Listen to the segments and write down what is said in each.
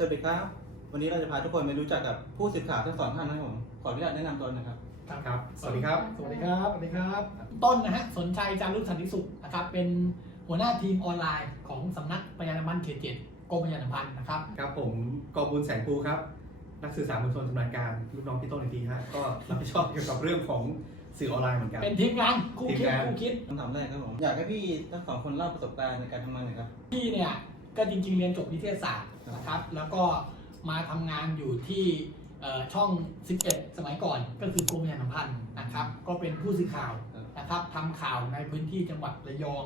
สวัสดีครับ วันนี้เราจะพาทุกคนไปรู้จักกับผู้สื่อข่าวทั้งสองท่านนะครับผม ขออนุญาตแนะนำตัวหนะครับ ครับ สวัสดีครับ สวัสดีครับ สวัสดีครับ ต้นนะฮะ สนชัยจารุสันติสุขนะครับ เป็นหัวหน้าทีมออนไลน์ของสำนักประชาสัมพันธ์เขตเจ็ดกรมประชาสัมพันธ์นะครับ ครับผมกอบุญแสงภูครับ นักสื่อสารมวลชนชำนาญการลูกน้องพี่ต้นอีกทีฮะ ก็รับผิดชอบเกี่ยวกับเรื่องของสื่อออนไลน์เหมือนกัน เป็นทีมงานคู่คิดทีมงานคู่คิดคำถามแรกครับผม อยากให้พี่ทั้งสองคนเล่าประสบการณ์ในการทำงานหน่อยครับ พี่เนี่ย ก็จริงๆเรียนจบนิเทศศาสตร์ นะครับ แล้วก็มาทำงานอยู่ที่เอ่อช่อง 11 สมัยก่อนก็คือกรมประชาสัมพันธ์นะครับ ก็เป็นผู้สื่อข่าวนะครับทำข่าวในพื้นที่จังหวัดระยอง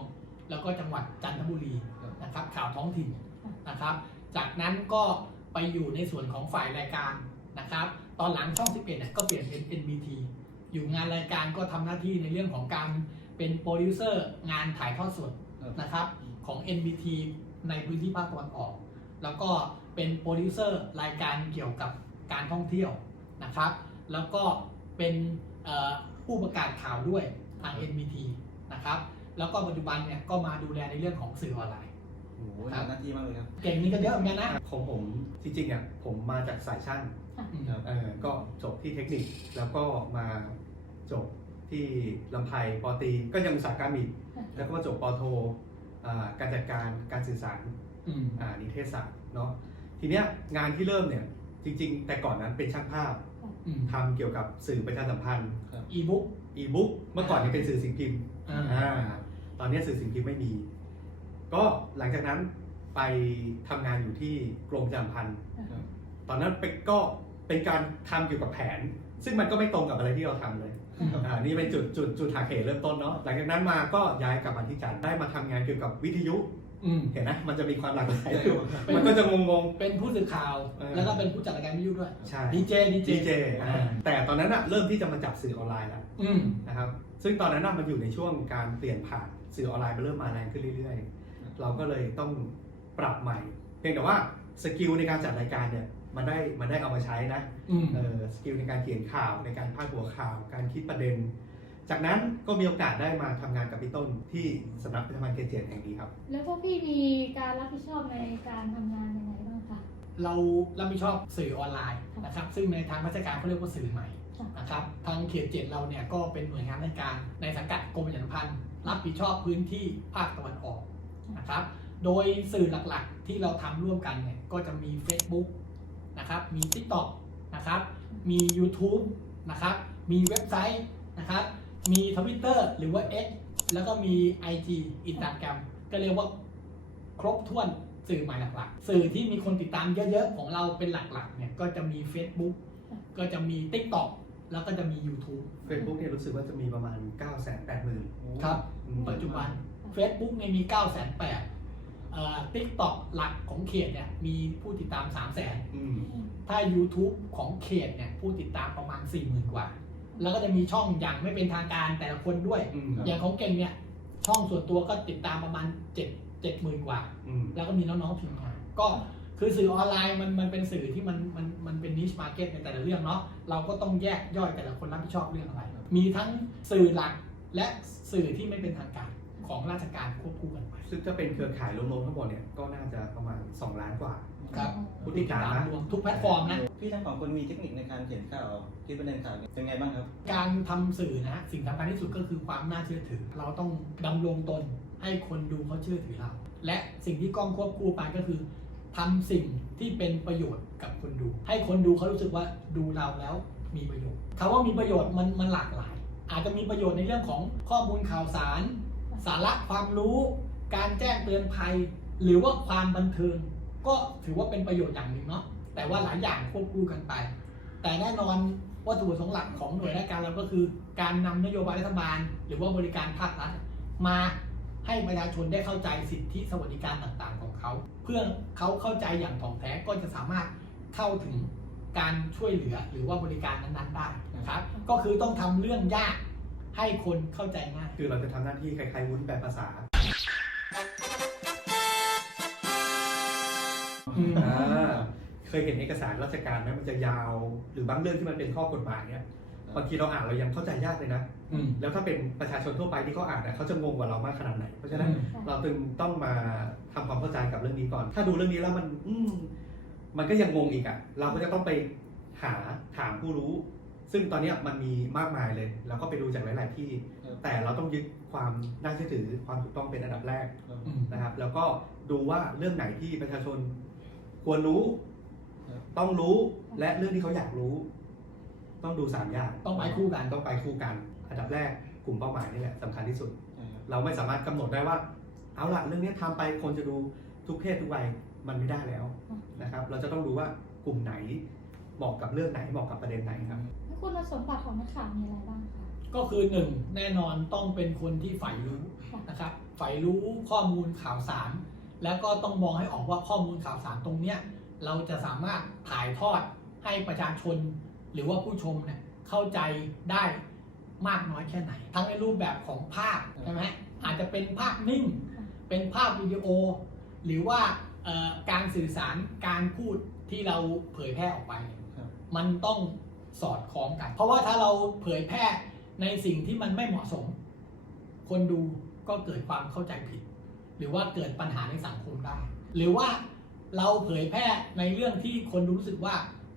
แล้วก็จังหวัดจันทบุรีนะครับข่าวท้องถิ่นนะครับ จากนั้นก็ไปอยู่ในส่วนของฝ่ายรายการนะครับ ตอนหลังช่อง 11เนี่ยก็เปลี่ยนเป็น NBT อยู่งานรายการก็ทำหน้าที่ในเรื่องของการเป็นโปรดิวเซอร์งานถ่ายทอดสดนะครับของ NBT ในพื้นที่ภาคตะวันออก แล้วก็เป็นโปรดิวเซอร์รายการเกี่ยวกับการท่องเที่ยวนะครับ แล้วก็เป็นเอ่อผู้ประกาศข่าวด้วยทาง NBT นะครับ แล้วก็ปัจจุบันเนี่ยก็มาดูแลในเรื่องของสื่อออนไลน์ โอ้โหหนักหน้าที่มากเลยครับ เก่งนี่ก็เยอะเหมือนกันนะ ของผมจริงๆอะผมมาจากสายช่างอืมครับเออก็จบที่เทคนิคแล้วก็มาจบที่ลำไพปอตรีก็ยังอุตสาหกรรมอีกแล้วก็มาจบปอโทอ่าการจัดการการสื่อสาร อืมอ่านิเทศศาสตร์เนาะทีเนี้ยงานที่เริ่มเนี่ยจริง ๆ แต่ก่อนนั้นเป็นช่างภาพอืมทำเกี่ยวกับสื่อประชาสัมพันธ์อีบุ๊กอีบุ๊กเมื่อก่อนเนี่ยเป็นสื่อสิ่งพิมพ์อ่าอ่าตอนนี้สื่อสิ่งพิมพ์ไม่มี ก็หลังจากนั้นไปทำงานอยู่ที่กรมประชาสัมพันธ์ครับตอนนั้นเป็นก็เป็นการทำเกี่ยวกับแผน ซึ่งมันก็ไม่ตรงกับอะไรที่เราทำเลยอืมอ่านี่เป็นจุดจุดจุดหักเหเริ่มต้นเนาะหลังจากนั้นมาก็ย้ายกลับมาที่จันทร์ได้มาทำงานเกี่ยวกับวิทยุ อืม เห็นไหมมันจะมีความหลากหลายอยู่เป็น มันก็จะงง เป็นผู้สื่อข่าว เออ แล้วก็เป็นผู้จัดรายการวิทยุด้วยๆใช่ดีเจดีเจดีเจแต่ตอนนั้นอะเริ่มที่จะมาจับสื่อออนไลน์แล้ว อืม นะครับซึ่งตอนนั้นอะมันอยู่ในช่วงการเปลี่ยนผ่านสื่อออนไลน์มันเริ่มมาแรงขึ้นเรื่อยๆ เราก็เลยต้องปรับใหม่ เพียงแต่ว่าสกิลในการจัดรายการเนี่ยมันได้มันได้เอามาใช้นะอืม เออสกิลในการเขียนข่าวในการพาดหัวข่าว การคิดประเด็น จากนั้นก็มีโอกาสได้มาทำงานกับพี่ต้นที่สำนักพิพิธภัณฑ์เกจิแห่งนี้ครับ แล้วพวกพี่มีการรับผิดชอบในการทำงานยังไงบ้างคะ เรารับผิดชอบสื่อออนไลน์นะครับ ซึ่งในทางราชการเขาเรียกว่าสื่อใหม่ค่ะ นะครับทางเขตเจ็ดเราเนี่ยก็เป็นหน่วยงานราชการในสังกัดกรมประชาสัมพันธ์รับผิดชอบพื้นที่ภาคตะวันออกนะครับ โดยสื่อหลักๆที่เราทำร่วมกันเนี่ยก็จะมี Facebook นะครับมี TikTok นะครับมี YouTube นะครับมีเว็บไซต์นะครับ มี Twitter หรือว่า X แล้วก็มี IG Instagram ก็เรียกว่าครบถ้วนสื่อใหม่หลักๆ สื่อที่มีคนติดตามเยอะๆ ของเราเป็นหลักๆเนี่ยก็จะมี Facebook ก็จะมี TikTok แล้วก็จะมี YouTube Facebook เนี่ยรู้สึกว่าจะมีประมาณ 9 8 0 0 0 0ครับ ปัจจุบัน Facebook เนี่ยมี 9 8 0 0 0 0เอ่อ TikTok หลักของเขตเนี่ยมีผู้ติดตาม 3 0 0 0 0 0อืมถ้า YouTube ของเขตเนี่ยผู้ติดตามประมาณ 40,000 กว่า แล้วก็จะมีช่องอย่างไม่เป็นทางการแต่ละคนด้วย อืมอย่างของเก่งเนี่ย ช่องส่วนตัวก็ติดตามประมาณ7 70,000กว่า อืม แล้วก็มีน้องๆทีมงานก็คือสื่อออนไลน์มันมันเป็นสื่อที่มันมันมันเป็นนิชมาร์เก็ตในแต่ละเรื่องเนาะเราก็ต้องแยกย่อยแต่ละคนรับผิดชอบเรื่องอะไร มีทั้งสื่อหลักและสื่อที่ไม่เป็นทางการ ของราชการควบคู่กันไปซึ่งถ้าเป็นเครือข่ายรวมๆทั้งหมดเนี่ยก็น่าจะประมาณ 2 ล้านกว่า ครับผู้ติดตามนะ รวมทุกแพลตฟอร์มนะ พี่ทั้งสองคนมีเทคนิคในการเขียนข่าวคิดประเด็นข่าวเป็นไงบ้างครับ การทำสื่อนะฮะสิ่งสำคัญที่สุดก็คือความน่าเชื่อถือ เราต้องดำรงตนให้คนดูเขาเชื่อถือเรา และสิ่งที่กล้องควบคู่ไปก็คือทำสิ่งที่เป็นประโยชน์กับคนดู ให้คนดูเขารู้สึกว่าดูเราแล้วมีประโยชน์คำว่ามีประโยชน์มันมันหลากหลาย อาจจะมีประโยชน์ในเรื่องของข้อมูลข่าวสาร สาระความรู้ การแจ้งเตือนภัย หรือว่าความบันเทิง ก็ถือว่าเป็นประโยชน์อย่างหนึ่งเนาะแต่ว่าหลายอย่างควบคู่กันไป แต่แน่นอนวัตถุประสงค์หลักของหน่วยราชการเราก็คือ การนำนโยบายรัฐบาล หรือว่าบริการภาครัฐมาให้ประชาชนได้เข้าใจสิทธิสวัสดิการต่างๆของเขา เพื่อเขาเข้าใจอย่างถ่องแท้ก็จะสามารถเข้าถึงการช่วยเหลือหรือว่าบริการนั้นๆได้นะครับ ก็คือต้องทำเรื่องยาก ให้คนเข้าใจง่ายคือเราจะทำหน้าที่คล้ายๆวุ้นแปลภาษาอืม อ่าเคยเห็นเอกสารราชการไหมมันจะยาว หรือบางเรื่องที่มันเป็นข้อกฎหมายเนี่ยบางทีเราอ่านเรายังเข้าใจยากเลยนะ อืมแล้วถ้าเป็นประชาชนทั่วไปที่เขาอ่านเนี่ยเขาจะงงกว่าเรามากขนาดไหน เพราะฉะนั้นอืมเราจึงต้องมาทำความเข้าใจกับเรื่องนี้ก่อน ถ้าดูเรื่องนี้แล้วมันอืมมันก็ยังงงอีกอะ เราก็จะต้องไปหาถามผู้รู้ ซึ่งตอนเนี้ยมันมีมากมายเลยเราก็ไปดูจากหลาย ๆ ที่ ครับแต่เราต้องยึดความน่าเชื่อถือความถูกต้องเป็นอันดับแรกครับ อืม นะครับ แล้วก็ดูว่าเรื่องไหนที่ประชาชน ควรรู้ ครับ ต้องรู้และเรื่องที่เขาอยากรู้ ต้องดูสามอย่างต้องไปคู่กัน ต้องไปคู่กัน อันดับแรกกลุ่มเป้าหมายนี่แหละสำคัญที่สุดใช่ครับเราไม่สามารถกำหนดได้ว่า เอาละเรื่องนี้ทำไปคนจะดูทุกเพศทุกวัยมันไม่ได้แล้วนะครับ เราจะต้องดูว่ากลุ่มไหนเหมาะกับเรื่องไหนเหมาะกับประเด็นไหนครับแล้ว คุณสมบัติของนักข่าวมีอะไรบ้างคะ ก็คือหนึ่งแน่นอนต้องเป็นคนที่ใฝ่รู้ค่ะนะครับใฝ่รู้ข้อมูลข่าวสาร แล้วก็ต้องมองให้ออกว่าข้อมูลข่าวสารตรงเนี้ยเราจะสามารถถ่ายทอดให้ประชาชน หรือว่าผู้ชมเนี่ยเข้าใจได้มากน้อยแค่ไหน ทั้งในรูปแบบของภาพใช่ไหมอาจจะเป็นภาพนิ่งค่ะเป็นภาพวิดีโอ หรือว่าเอ่อการสื่อสารการพูดที่เราเผยแพร่ออกไปเนี่ยครับมันต้อง สอดคล้องกัน เพราะว่าถ้าเราเผยแพร่ในสิ่งที่มันไม่เหมาะสม คนดูก็เกิดความเข้าใจผิด หรือว่าเกิดปัญหาในสังคมได้ หรือว่าเราเผยแพร่ในเรื่องที่คนรู้สึกว่า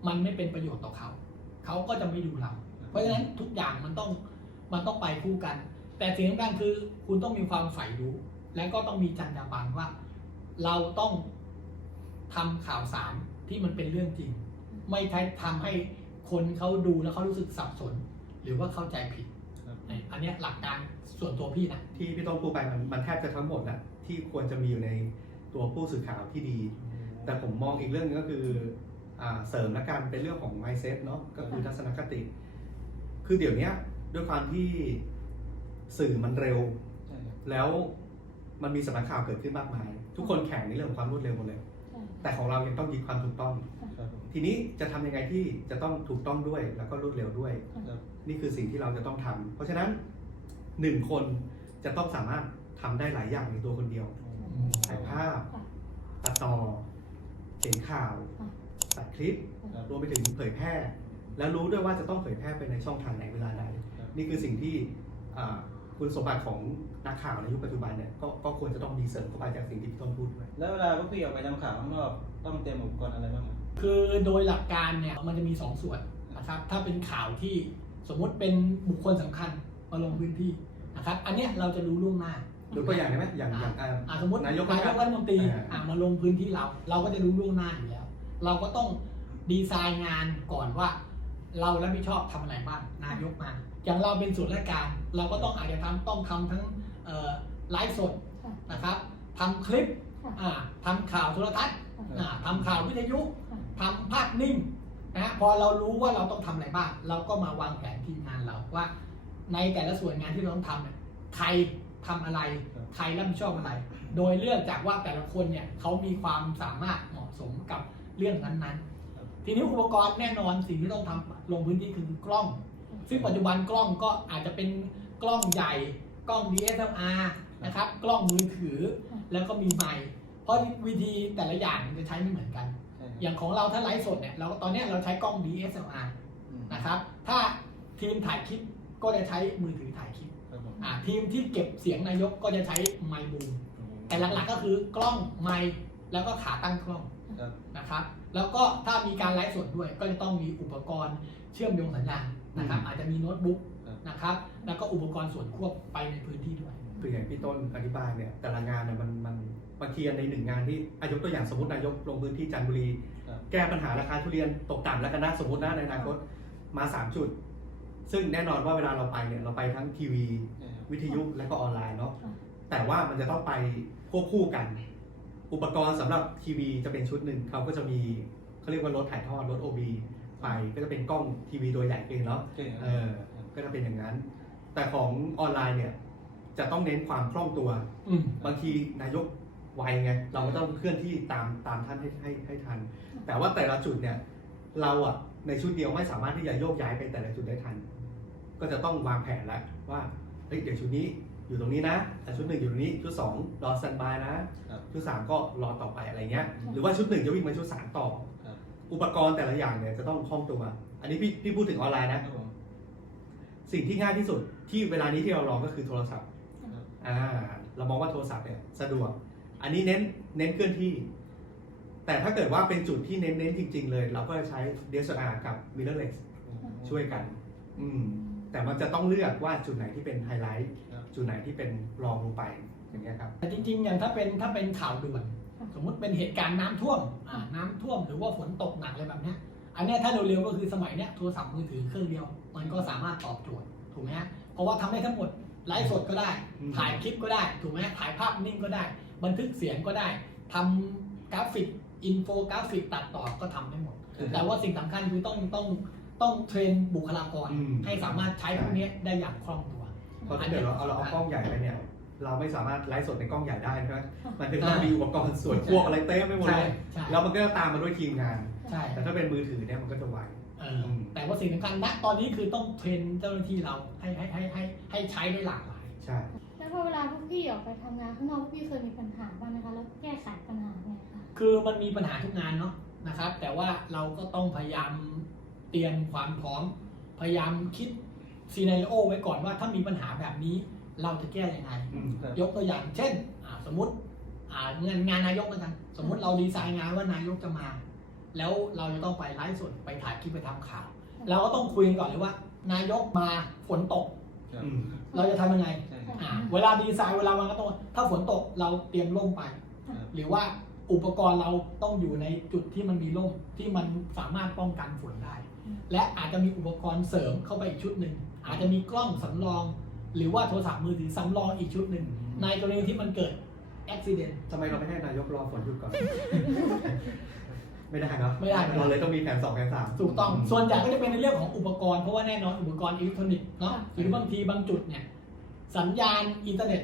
มันไม่เป็นประโยชน์ต่อเขา เขาก็จะไม่ดูเรา เพราะฉะนั้นทุกอย่างมันต้องมันต้องไปคู่กัน แต่สิ่งสำคัญคือคุณต้องมีความใฝ่รู้ และก็ต้องมีจรรยาบรรณว่า เราต้องทำข่าวสารที่มันเป็นเรื่องจริง ไม่ใช่ทำให้ คนเขาดูแล้วเขารู้สึกสับสน หรือว่าเข้าใจผิดครับอันเนี้ยหลักการส่วนตัวพี่นะ ที่พี่ต้องพูดไปมันมันแทบจะทั้งหมดแหละที่ควรจะมีอยู่ในตัวผู้สื่อข่าวที่ดี แต่ผมมองอีกเรื่องหนึงก็คืออ่าเสริมและกันเป็นเรื่องของ mindset เนาะก็คือทัศนคติ คือเดี๋ยวเนี้ยด้วยความที่สื่อมันเร็วใช่ครับแล้วมันมีสำนักข่าวเกิดขึ้นมากมาย ทุกคนแข่งในเรื่องของความรวดเร็วหมดเลยใช่แต่ของเรายังต้องยึดความถูกต้องครับผม ทีนี้จะทำยังไงที่จะต้องถูกต้องด้วยแล้วก็รวดเร็วด้วยครับนี่คือสิ่งที่เราจะต้องทำเพราะฉะนั้นหนึ่งคนจะต้องสามารถทำได้หลายอย่างในตัวคนเดียวถ่ายภาพค่ะตัดต่อเขียนข่าวค่ะตัดคลิปครับรวมไปถึงเผยแพร่ แล้วรู้ด้วยว่าจะต้องเผยแพร่ไปในช่องทางไหนเวลาไหนครับนี่คือสิ่งที่อ่าคุณสมบัติของนักข่าวในยุคปัจจุบันเนี่ยก็ก็ควรจะต้องมีเสริมเข้าไปจากสิ่งที่พี่ต้นพูดด้วยแล้วเวลาพวกพี่ออกไปทำข่าวข้างนอกต้องเตรียมอุปกรณ์อะไรบ้างครับ คือโดยหลักการเนี่ยมันจะมีสองส่วนนะครับถ้าเป็นข่าวที่สมมุติเป็นบุคคลสำคัญมาลงพื้นที่นะครับอันเนี้ยเราจะรู้ล่วงหน้ายกตัวอย่างได้ไหมอย่างอย่างอ่าอ่าสมมตินายกนายกรัฐมนตรีอ่าอ่ามาลงพื้นที่เรา เราก็จะรู้ล่วงหน้าอยู่แล้ว เราก็ต้องดีไซน์งานก่อนว่า เรารับผิดชอบทำอะไรบ้างนายกมา อย่างเราเป็นส่วนราชการ เราก็ต้องอาจจะทำต้องทำทั้งเอ่อไลฟ์สดค่ะนะครับทำคลิปค่ะอ่าทำข่าวโทรทัศน์ค่ะ อ่าทำข่าววิทยุค่ะทำภาพนิ่งนะฮะพอเรารู้ว่าเราต้องทำอะไรบ้าง เราก็มาวางแผนทีมงานเราว่า ในแต่ละส่วนงานที่เราต้องทำเนี่ยใครทำอะไรครับใครรับผิดชอบอะไร โดยเลือกจากว่าแต่ละคนเนี่ยเขามีความสามารถเหมาะสมกับเรื่องนั้นครับๆทีนี้อุปกรณ์แน่นอนสิ่งที่ต้องทำลงพื้นที่คือกล้อง ซึ่งปัจจุบันกล้องก็อาจจะเป็นกล้องใหญ่ กล้อง DSLR นะครับ กล้องมือถือ แล้วก็มีไมค์ เพราะวิธีแต่ละอย่างมันจะใช้ไม่เหมือนกันใช่ครับอย่างของเราถ้าไลฟ์สดเนี่ยเราตอนเนี้ยเราใช้กล้อง DSLR อืมนะครับ ถ้าทีมถ่ายคลิปก็จะใช้มือถือถ่ายคลิปครับผมอ่าทีมที่เก็บเสียงนายกก็จะใช้ไมค์บูมแต่หลักๆก็คือกล้องไมค์แล้วก็ขาตั้งกล้องครับนะครับ แล้วก็ถ้ามีการไลฟ์สดด้วยก็จะต้องมีอุปกรณ์เชื่อมโยงสัญญาณนะครับ อาจจะมีโน้ตบุ๊กครับนะครับ แล้วก็อุปกรณ์ส่วนควบไปในพื้นที่ด้วย คืออย่างพี่ต้นอธิบายเนี่ยแต่ละงานเนี่ยมันมันบางทีในหนึ่งงานที่อายกตัวอย่างสมมตินายกลงพื้นที่จันทบุรีครับแก้ปัญหาราคาทุเรียนตกต่ำแล้วกันนะสมมตินะในอนาคตมาสามจุด ซึ่งแน่นอนว่าเวลาเราไปเนี่ยเราไปทั้งทีวีใช่ครับวิทยุและก็ออนไลน์เนาะค่ะแต่ว่ามันจะต้องไปควบคู่กัน อุปกรณ์สำหรับทีวีจะเป็นชุดหนึ่งเขาก็จะมีเขาเรียกว่ารถถ่ายทอดรถ OB ไปก็จะเป็นกล้องทีวีตัวใหญ่เองเนาะเก่งครับเออก็จะเป็นอย่างนั้น แต่ของออนไลน์เนี่ย จะต้องเน้นความคล่องตัว อืม บางทีนายกไวไงเราก็ต้องเคลื่อนที่ตามตามท่านให้ให้ให้ทัน แต่ว่าแต่ละจุดเนี่ย เราอะในชุดเดียวไม่สามารถที่จะโยกย้ายไปแต่ละจุดได้ทัน ก็จะต้องวางแผนแล้วว่าเฮ้ยเดี๋ยวชุดนี้อยู่ตรงนี้นะแต่ชุดหนึ่งอยู่ตรงนี้ชุดสองรอสแตนบายนะครับชุดสามก็รอต่อไปอะไรเงี้ย หรือว่าชุดหนึ่งจะวิ่งมาชุดสามต่อ ครับ อุปกรณ์แต่ละอย่างเนี่ยจะต้องคล่องตัว อันนี้พี่พี่พูดถึงออนไลน์นะ ครับผมสิ่งที่ง่ายที่สุดที่เวลานี้ที่เราลองก็คือโทรศัพท์ครับ อ่าเรามองว่าโทรศัพท์เนี่ยสะดวก อันนี้เน้นเน้นเคลื่อนที่ แต่ถ้าเกิดว่าเป็นจุดที่เน้นๆจริง ๆ เลย เราก็จะใช้ DSLR กับ mirrorless ช่วยกัน อืมแต่มันจะต้องเลือกว่าจุดไหนที่เป็นไฮไลท์ครับจุดไหนที่เป็นรองลงไปอย่างเงี้ยครับแต่จริง ๆ อย่างถ้าเป็นถ้าเป็นข่าวด่วนค่ะสมมุติเป็นเหตุการณ์น้ำท่วมอ่าน้ำท่วมหรือว่าฝนตกหนักอะไรแบบเนี้ยอันเนี้ยถ้าเร็วๆก็คือสมัยเนี้ยโทรศัพท์มือถือเครื่องเดียว มันก็สามารถตอบโจทย์ถูกไหมฮะเพราะว่าทำได้ทั้งหมด ไลฟ์สดก็ได้อืมถ่ายคลิปก็ได้ ถูกไหมถ่ายภาพนิ่งก็ได้ บันทึกเสียงก็ได้ทำกราฟิก อินโฟกราฟิกตัดต่อก็ทำได้หมด แต่ว่าสิ่งสำคัญคือต้องต้องต้องเทรนบุคลากรอืมให้สามารถใช้พวกเนี้ยได้อย่างคล่องตัวเพราะถ้าเกิดเราเอาเราเอากล้องใหญ่ไปเนี่ยเราไม่สามารถไลฟ์สดในกล้องใหญ่ได้ใช่ไหมค่ะมันถึงต้องมีอุปกรณ์ส่วนควบอะไรเต็มไปหมดใช่เลยใช่แล้วมันก็จะตามมาด้วยทีมงานใช่แต่ถ้าเป็นมือถือเนี่ยมันก็จะไวเออ แต่ว่าสิ่งสำคัญณตอนนี้คือต้องเทรนเจ้าหน้าที่เราให้ให้ให้ให้ให้ใช้ได้หลากหลาย ใช่ แล้วพอเวลาพวกพี่ออกไปทำงานข้างนอกพวกพี่เคยมีปัญหาบ้างไหมคะ แล้วแก้ไขปัญหาไงคะคือมันมีปัญหาทุกงานเนาะนะครับ แต่ว่าเราก็ต้องพยายามเตรียมความพร้อม พยายามคิดซีนารีโอไว้ก่อนว่าถ้ามีปัญหาแบบนี้เราจะแก้ยังไง อืมครับ ยกตัวอย่างเช่นอ่าสมมติอ่างานงานนายกแล้วกันสมมติเราดีไซน์งานว่านายกจะมา แล้วเราจะต้องไปไลฟ์สดไปถ่ายคลิปไปทำข่าว เราก็ต้องคุยกันก่อนเลยว่า นายกมาฝนตก ครับอืม เราจะทำยังไงใช่ครับอ่าเวลาดีไซน์เวลามันก็ต้องถ้าฝนตกเราเตรียมร่มไป ครับหรือว่าอุปกรณ์เราต้องอยู่ในจุดที่มันมีร่มที่มันสามารถป้องกันฝนได้และอาจจะมีอุปกรณ์เสริมเข้าไปอีกชุดหนึ่ง อาจจะมีกล้องสำรอง หรือว่าโทรศัพท์มือถือสำรองอีกชุดหนึ่ง ในกรณีที่มันเกิดอุบิเหตุ ทำไมเราไม่ให้นายกรอฝนหยุดก่อน ไม่ได้เนาะไม่ได้ไม่ได้ เราเลยต้องมีแผนสองแผนสามถูกต้อง ส่วนใหญ่ก็จะเป็นในเรื่องของอุปกรณ์ เพราะว่าแน่นอนอุปกรณ์อิเล็กทรอนิกส์เนาะค่ะหรือบางทีบางจุดเนี่ย สัญญาณอินเทอร์เน็ต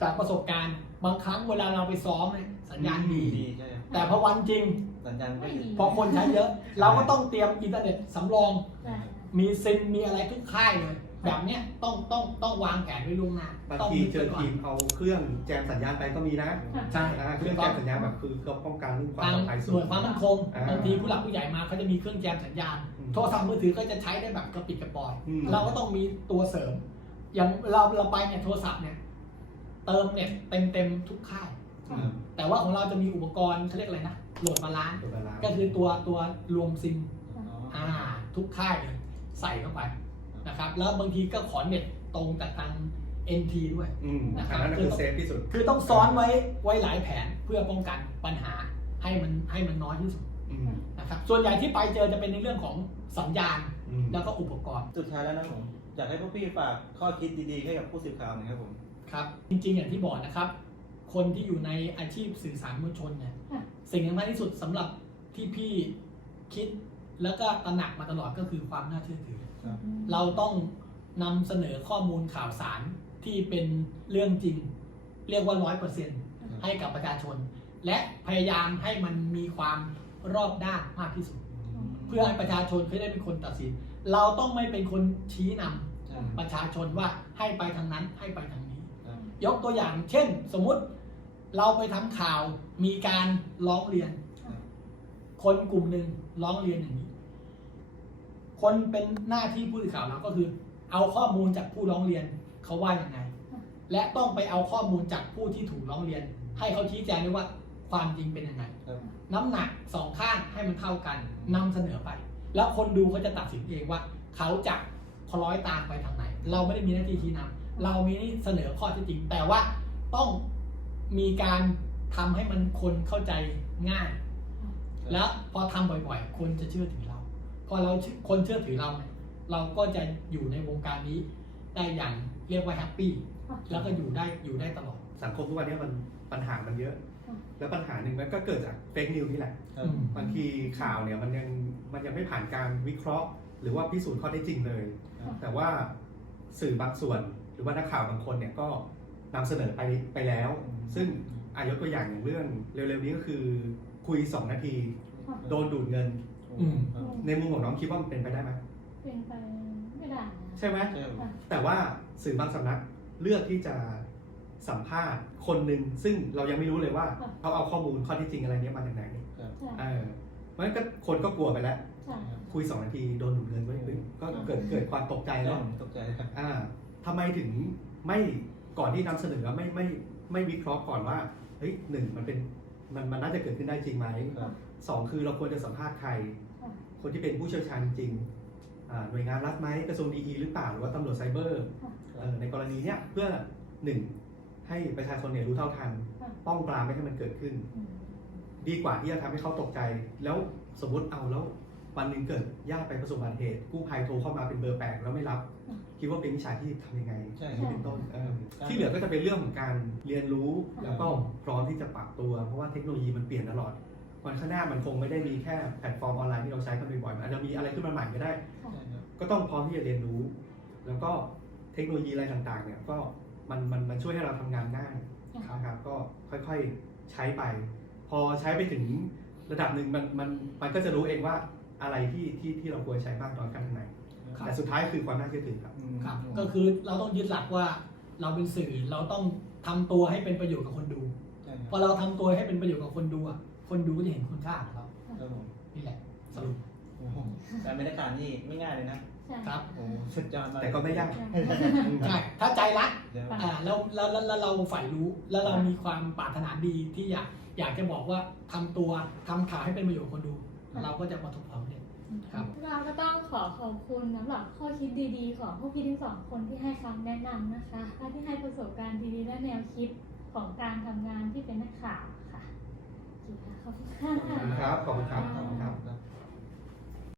จากประสบการณ์ บางครั้งเวลาเราไปซ้อมเนี่ยสัญญาณดี ดีใช่ครับแต่พอวันจริง สัญญาณไม่ดี พอคนใช้เยอะ เราก็ต้องเตรียมอินเทอร์เน็ตสำรอง ใช่ มีซิมมีอะไรทุกค่ายเลย แบบเนี้ยต้องต้องต้องวางแผนไว้ล่วงหน้าบางต้องทีนึกเจไว้อก่อนทีมเอาเครื่องแจมสัญญาณไปก็มีนะใช่อ่าเครื่องแจมสัญญาณแบบคือเขาป้องกันเรื่องความทางปลอดภัยส่วนความมั่นคงอ่าบางทีผู้หลักผู้ใหญ่มาเขาจะมีเครื่องแจมสัญญาณ อืมโทรศัพท์มือถือก็จะใช้ได้แบบกระปิดกระปอยอืม เราก็ต้องมีตัวเสริม อย่างเราเราไปเนี่ยโทรศัพท์เนี่ย เติมเนี่ยเต็มเต็มๆทุกค่าย อืมแต่ว่าของเราจะมีอุปกรณ์เขาเรียกอะไรนะโหลดบาลานซ์ตัวเวลาก็คือตัวตัวรวมซิมอ๋ออ่า ทุกค่ายเลยใส่เข้าไป นะครับแล้วบางทีก็ขอเน็ตตรงกับทาง NT ด้วย อืมนะครับอันนั้นคือเซฟที่สุด คือต้องซ้อนไว้ไว้หลายแผนเพื่อป้องกันปัญหาให้มันให้มันน้อยที่สุดอืมนะครับส่วนใหญ่ที่ไปเจอจะเป็นในเรื่องของสัญญาณอืมแล้วก็อุปกรณ์สุดท้ายแล้วนะผม อยากให้พวกพี่ฝากข้อคิดดีๆให้กับผู้สื่อข่าวหน่อยครับผม ครับ จริงๆอย่างที่บอกนะครับ คนที่อยู่ในอาชีพสื่อสารมวลชนเนี่ยค่ะ สิ่งสำคัญที่สุดสำหรับที่พี่คิดแล้วก็ตระหนักมาตลอดก็คือความน่าเชื่อถือครับ เราต้องนำเสนอข้อมูลข่าวสารที่เป็นเรื่องจริง เรียกว่าร้อยเปอร์เซ็นต์ให้กับประชาชน และพยายามให้มันมีความรอบด้านมากที่สุด เพื่อให้ประชาชนเขาได้เป็นคนตัดสิน เราต้องไม่เป็นคนชี้นำใช่ประชาชนว่าให้ไปทางนั้นให้ไปทางนี้ครับยกตัวอย่างเช่น สมมุติเราไปทำข่าวมีการร้องเรียนครับคนกลุ่มหนึ่งร้องเรียนอย่างนี้ คนเป็นหน้าที่ผู้สื่อข่าวเราก็คือ เอาข้อมูลจากผู้ร้องเรียนเขาว่าอย่างไง และต้องไปเอาข้อมูลจากผู้ที่ถูกร้องเรียน ให้เขาชี้แจงด้วยว่าความจริงเป็นยังไงครับน้ำหนักสองข้างให้มันเท่ากันนำเสนอไป แล้วคนดูเขาจะตัดสินเองว่า เขาจะคล้อยตามไปทางไหน เราไม่ได้มีหน้าที่ชี้นำเรามีหน้าที่เสนอข้อเท็จจริง แต่ว่าต้องมีการทำให้มันคนเข้าใจง่าย แล้วพอทำบ่อยๆ คนจะเชื่อถือเราพ อเราเชื่อคนเชื่อถือเราเนี่ยเราก็จะอยู่ในวงการนี้ได้อย่างเรียกว่าแฮปปี้ค่ะแล้วก็อยู่ได้อยู่ได้ตลอด สังคมทุกวันนี้มันปัญหามันเยอะค่ะแล้วปัญหาหนึ่งมันก็เกิดจากเฟกนิวนี่แหละครับอืมบางทีข่าวเนี่ยมันยังมันยังไม่ผ่านการวิเคราะห์ หรือว่าพิสูจน์ข้อเท็จจริงเลยครับแต่ว่าสื่อบางส่วน หรือว่านักข่าวบางคนเนี่ยก็นำเสนอไปไปแล้ว ซึ่งอายกตัวอย่างอย่างเรื่องเร็วๆนี้ก็คือคุย 2 นาทีค่ะโดนดูดเงิน อืมครับในมุมของน้องคิดว่ามันเป็นไปได้ไหมเป็นไปไม่ได้นะใช่ไหม ใช่ครับค่ะแต่ว่าสื่อบางสำนักเลือกที่จะสัมภาษณ์คนหนึ่งซึ่งเรายังไม่รู้เลยว่าค่ะเขาเอาข้อมูลข้อเที่จริงอะไรเนี้ยมาจากไหนครับใช่เออเพราะฉะนั้นก็คนก็กลัวไปแล้ว ใช่คุยสองนาทีโดนดูดเงินไว้ยก็เกิดเกิดความตกใจใช่เนาะผมตกใจครับ อ่าทำไมถึงไม่ก่อนที่นำเสนอไม่ไม่ไม่วิเคราะห์ก่อนว่าเฮ้ยหนึ่งมันเป็นมันมันน่าจะเกิดขึ้นได้จริงไหมครับ สองคือเราควรจะสัมภาษณ์ใครค่ะคนที่เป็นผู้เชี่ยวชาญจริงอ่าหน่วยงานรัฐไหมกระทรวงดีหรือเปล่าหรือว่าตำรวจไซเบอร์ค่ะเอ่อในกรณีเนี้ยเพื่อหนึ่งให้ประชาชนเนี่ยรู้เท่าทันค่ะป้องปรามไม่ให้มันเกิดขึ้นอืมดีกว่าที่จะทำให้เขาตกใจ แล้วสมมติเอาแล้ววันหนึ่งเกิดญาติไปประสบอุบัติเหตุกู้ภัยโทรเข้ามาเป็นเบอร์แปลกแล้วไม่รับ คิดว่าเป็นมิจฉาชีพทำยังไงใช่นี่เป็นต้นเออใช่ที่เหลือก็จะเป็นเรื่องของการเรียนรู้ค่ะแล้วก็พร้อมที่จะปรับตัว เพราะว่าเทคโนโลยีมันเปลี่ยนตลอด วันข้างหน้ามันคงไม่ได้มีแค่แพลตฟอร์มออนไลน์ที่เราใช้กันบ่อยๆมันอาจจะมีอะไรขึ้นมาใหม่ก็ได้ค่ะใช่ครับก็ต้องพร้อมที่จะเรียนรู้ แล้วก็เทคโนโลยีอะไรต่างๆ เนี่ยก็มันมันมันช่วยให้เราทำงานง่ายค่ะนะครับก็ค่อยๆใช้ไป พอใช้ไปถึงระดับหนึ่งมันมันมันก็จะรู้เองว่าอะไรที่ที่ที่เราควรใช้บ้างตอนการทำงานครับแต่สุดท้ายคือความน่าเชื่อถือครับอืมครับ ก็คือเราต้องยึดหลักว่าเราเป็นสื่อเราต้องทำตัวให้เป็นประโยชน์กับคนดูใช่พคอรับเราทำตัวให้เป็นประโยชน์กับคนดูอะ คนดูก็จะเห็นคุณค่าของเราครับผมนี่แหละสรุปโอ้โหการเป็นนักการนี่ไม่ง่ายเลยนะใช่ครับโอ้โหสุดยอดมากแต่ก็ไม่ยากใช่ถ้าใจรักเดี๋ยวอ่าแล้วแล้วแล้วแล้วเราใฝ่รู้แล้วเรามีความปรารถนาดีที่อยากอยากจะบอกว่าทำตัวทำข่าวให้เป็นประโยชน์กับคนดู เราก็จะประสบความสำเร็จครับ เราก็ต้องขอขอบคุณสำหรับข้อคิดดีๆ ของพวกพี่ทั้งสองคนที่ให้คำแนะนำนะคะและที่ให้ประสบการณ์ดีๆ และแนวคิดของการทำงานที่เป็นนักข่าวค่ะโอเคค่ะ ขอบคุณค่ะ ครับ ขอบคุณครับ ขอบคุณครับ